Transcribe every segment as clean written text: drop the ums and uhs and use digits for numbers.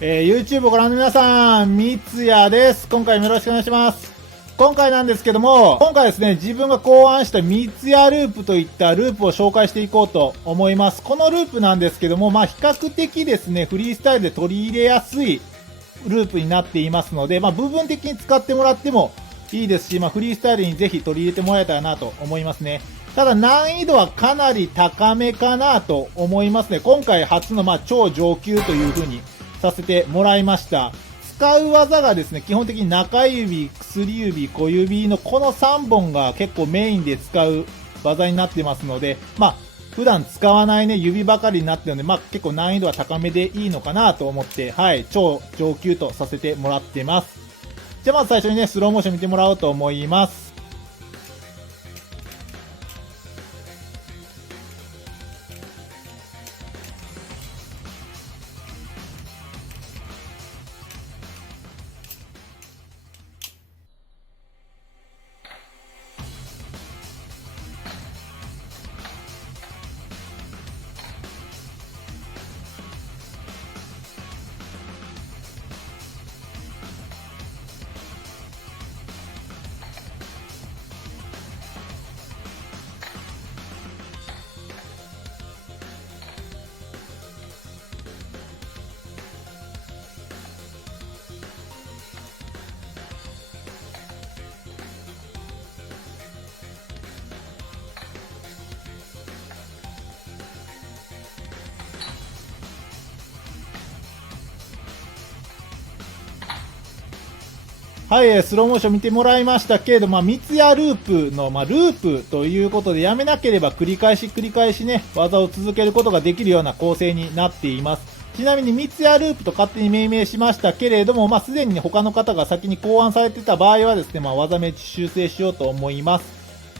YouTube をご覧の皆さん、三ツ矢です。今回もよろしくお願いします。今回なんですけども、今回ですね、自分が考案した三ツ矢ループといったループを紹介していこうと思います。このループなんですけども、比較的ですね、フリースタイルで取り入れやすいループになっていますので、部分的に使ってもらってもいいですし、フリースタイルにぜひ取り入れてもらえたらなと思いますね。ただ難易度はかなり高めかなと思いますね。今回初の超上級という風にさせてもらいました。使う技がですね、基本的に中指、薬指、小指のこの3本が結構メインで使う技になってますので、普段使わないね、指ばかりになってるので、結構難易度は高めでいいのかなと思って、超上級とさせてもらってます。じゃあまず最初にね、スローモーション見てもらおうと思います。はい、スローモーション見てもらいましたけれども、三ツ矢ループの、ループということで、やめなければ繰り返しね、技を続けることができるような構成になっています。ちなみに三ツ矢ループと勝手に命名しましたけれども、すでに、他の方が先に考案されていた場合はですね、技名修正しようと思います。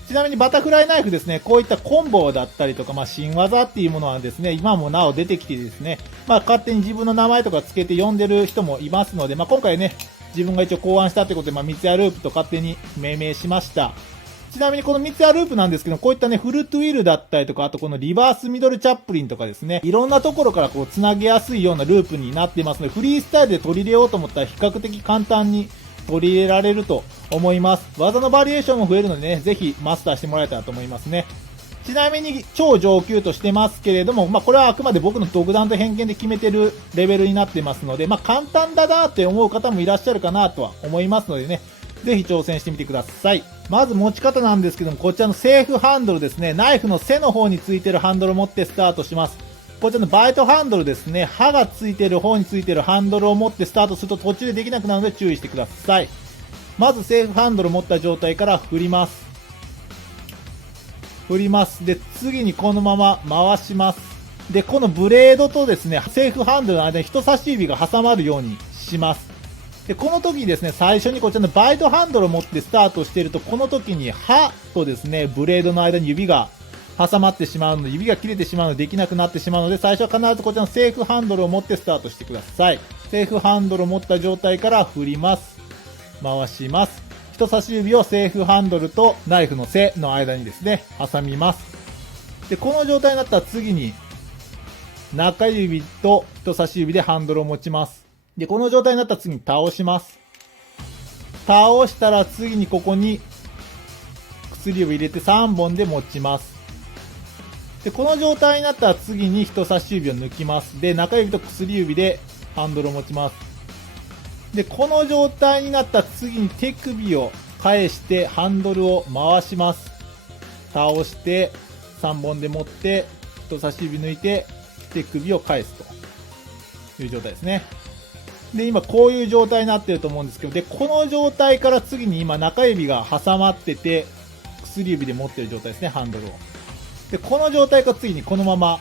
ちなみにバタフライナイフですね、こういったコンボだったりとか、新技っていうものはですね、今もなお出てきてですね、勝手に自分の名前とかつけて呼んでる人もいますので、今回ね、自分が一応考案したってことで、三ツ矢ループと勝手に命名しました。ちなみにこの三ツ矢ループなんですけど、こういったね、フルトゥイルだったりとか、あとこのリバースミドルチャップリンとかですね、いろんなところから繋げやすいようなループになっていますので、フリースタイルで取り入れようと思ったら比較的簡単に取り入れられると思います。技のバリエーションも増えるのでね、ぜひマスターしてもらえたらと思いますね。ちなみに超上級としてますけれども、これはあくまで僕の独断と偏見で決めてるレベルになってますので、簡単だなって思う方もいらっしゃるかなとは思いますのでね、ぜひ挑戦してみてください。まず持ち方なんですけども、こちらのセーフハンドルですね、ナイフの背の方についてるハンドルを持ってスタートします。こちらのバイトハンドルですね、刃がついてる方についてるハンドルを持ってスタートすると途中でできなくなるので注意してください。まずセーフハンドルを持った状態から振ります。で、次にこのまま回します。で、このブレードとですね、セーフハンドルの間に人差し指が挟まるようにします。で、この時にですね、最初にこちらのバイトハンドルを持ってスタートしていると、この時に刃とですね、ブレードの間に指が挟まってしまうので、指が切れてしまうのでできなくなってしまうので、最初は必ずこちらのセーフハンドルを持ってスタートしてください。セーフハンドルを持った状態から振ります。回します。人差し指をセーフハンドルとナイフの背の間にですね、挟みます。で、この状態になったら次に、中指と人差し指でハンドルを持ちます。で、この状態になったら次に倒します。倒したら次にここに薬指入れて3本で持ちます。で、この状態になったら次に人差し指を抜きます。で、中指と薬指でハンドルを持ちます。で、この状態になったら次に手首を返してハンドルを回します。倒して3本で持って人差し指抜いて手首を返すという状態ですね。で、今こういう状態になってると思うんですけど、で、この状態から次に今中指が挟まってて薬指で持ってる状態ですね、ハンドルを。で、この状態から次にこのまま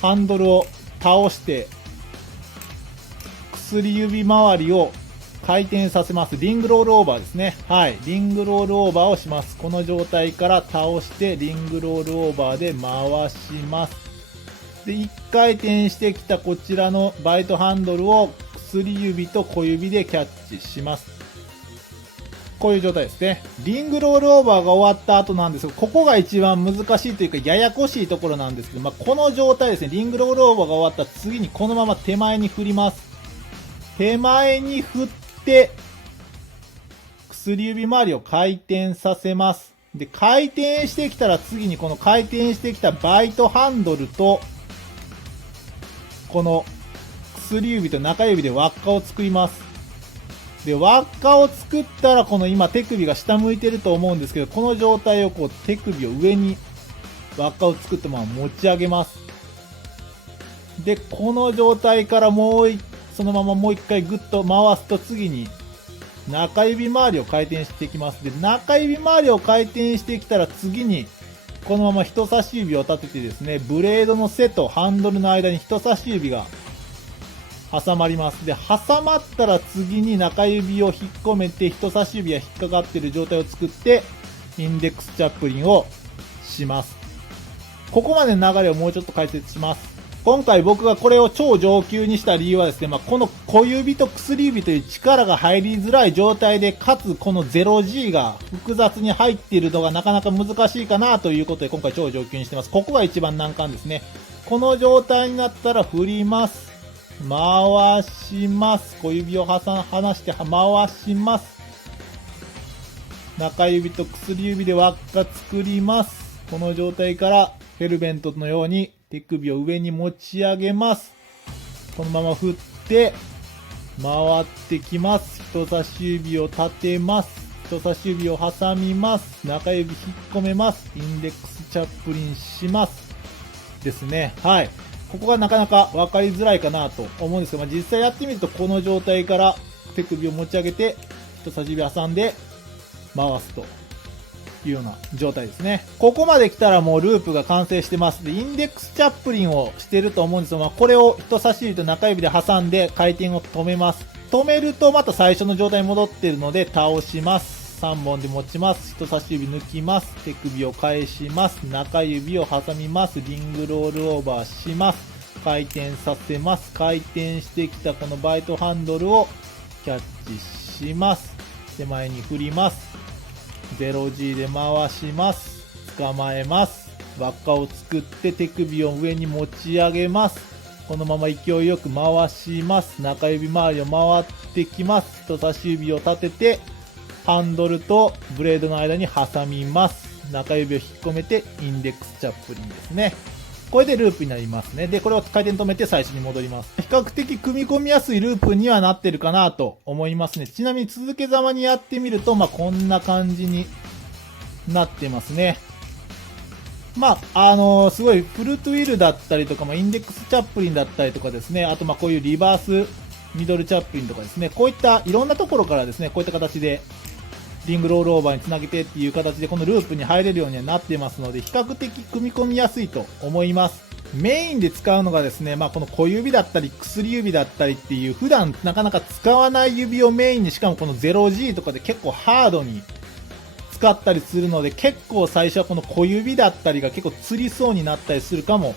ハンドルを倒して薬指周りを回転させます。リングロールオーバーですね。はい。リングロールオーバーをします。この状態から倒してリングロールオーバーで回します。で、1回転してきたこちらのバイトハンドルを薬指と小指でキャッチします。こういう状態ですね。リングロールオーバーが終わった後なんですが、ここが一番難しいというか、ややこしいところなんですけど、この状態ですね、リングロールオーバーが終わった次にこのまま手前に振ります。手前に振って、薬指周りを回転させます。で、回転してきたら次にこの回転してきたバイトハンドルと、この薬指と中指で輪っかを作ります。で、輪っかを作ったら、この今手首が下向いてると思うんですけど、この状態をこう手首を上に輪っかを作ったまま持ち上げます。で、この状態からそのままもう一回グッと回すと次に中指周りを回転していきます。で、中指周りを回転してきたら次にこのまま人差し指を立ててですね、ブレードの背とハンドルの間に人差し指が挟まります。で、挟まったら次に中指を引っ込めて人差し指が引っかかっている状態を作ってインデックスチャップリンをします。ここまでの流れをもうちょっと解説します。今回僕がこれを超上級にした理由はですね、この小指と薬指という力が入りづらい状態で、かつこの 0G が複雑に入っているのがなかなか難しいかなということで今回超上級にしてます。ここが一番難関ですね。この状態になったら振ります。回します。小指を離して回します。中指と薬指で輪っか作ります。この状態からヘルメットのように手首を上に持ち上げます。このまま振って回ってきます。人差し指を立てます。人差し指を挟みます。中指引っ込めます。インデックスチャップリンします。ですね。はい。ここがなかなか分かりづらいかなと思うんですけど、実際やってみるとこの状態から手首を持ち上げて人差し指挟んで回すというような状態ですね。ここまで来たらもうループが完成してます。で、インデックスチャップリンをしてると思うんですが、これを人差し指と中指で挟んで回転を止めます。止めるとまた最初の状態に戻っているので倒します。3本で持ちます。人差し指抜きます。手首を返します。中指を挟みます。リングロールオーバーします。回転させます。回転してきたこのバイトハンドルをキャッチします。手前に振ります。0G で回します。捕まえます。輪っかを作って手首を上に持ち上げます。このまま勢いよく回します。中指周りを回ってきます。人差し指を立ててハンドルとブレードの間に挟みます。中指を引っ込めてインデックスチャップリンですね。これでループになりますね。で、これを回転止めて最初に戻ります。比較的組み込みやすいループにはなってるかなと思いますね。ちなみに続けざまにやってみると、こんな感じになってますね。すごいフルトゥイルだったりとか、インデックスチャップリンだったりとかですね。あとこういうリバースミドルチャップリンとかですね。こういったいろんなところからですね、こういった形でリングロールオーバーにつなげてっていう形でこのループに入れるようにはなってますので、比較的組み込みやすいと思います。メインで使うのがですね、この小指だったり薬指だったりっていう普段なかなか使わない指をメインに、しかもこの 0G とかで結構ハードに使ったりするので、結構最初はこの小指だったりが結構つりそうになったりするかも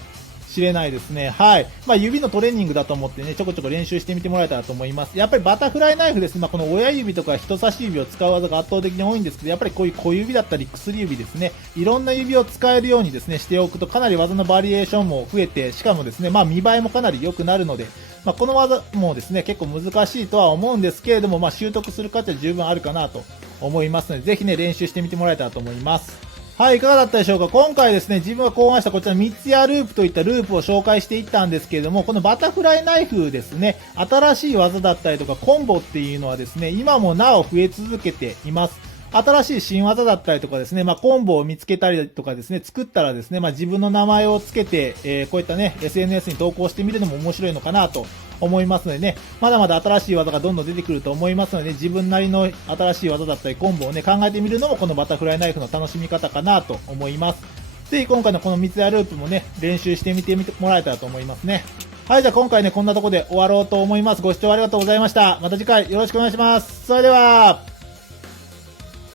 しれないですね。はい。指のトレーニングだと思ってね、ちょこちょこ練習してみてもらえたらと思います。やっぱりバタフライナイフですね。この親指とか人差し指を使う技が圧倒的に多いんですけど、やっぱりこういう小指だったり薬指ですね。いろんな指を使えるようにですね、しておくとかなり技のバリエーションも増えて、しかもですね、見栄えもかなり良くなるので、この技もですね、結構難しいとは思うんですけれども、習得する価値は十分あるかなと思いますので、ぜひね、練習してみてもらえたらと思います。はい、いかがだったでしょうか。今回ですね、自分が考案したこちら3つやループといったループを紹介していったんですけれども、このバタフライナイフですね、新しい技だったりとかコンボっていうのはですね、今もなお増え続けています。新しい新技だったりとかですね、コンボを見つけたりとかですね、作ったらですね、自分の名前をつけて、こういったね、SNS に投稿してみるのも面白いのかなと思いますのでね、まだまだ新しい技がどんどん出てくると思いますので、自分なりの新しい技だったりコンボをね、考えてみるのもこのバタフライナイフの楽しみ方かなと思います。ぜひ今回のこの3つやループもね、練習してみてもらえたらと思いますね。はい、じゃあ今回ね、こんなとこで終わろうと思います。ご視聴ありがとうございました。また次回よろしくお願いします。それでは、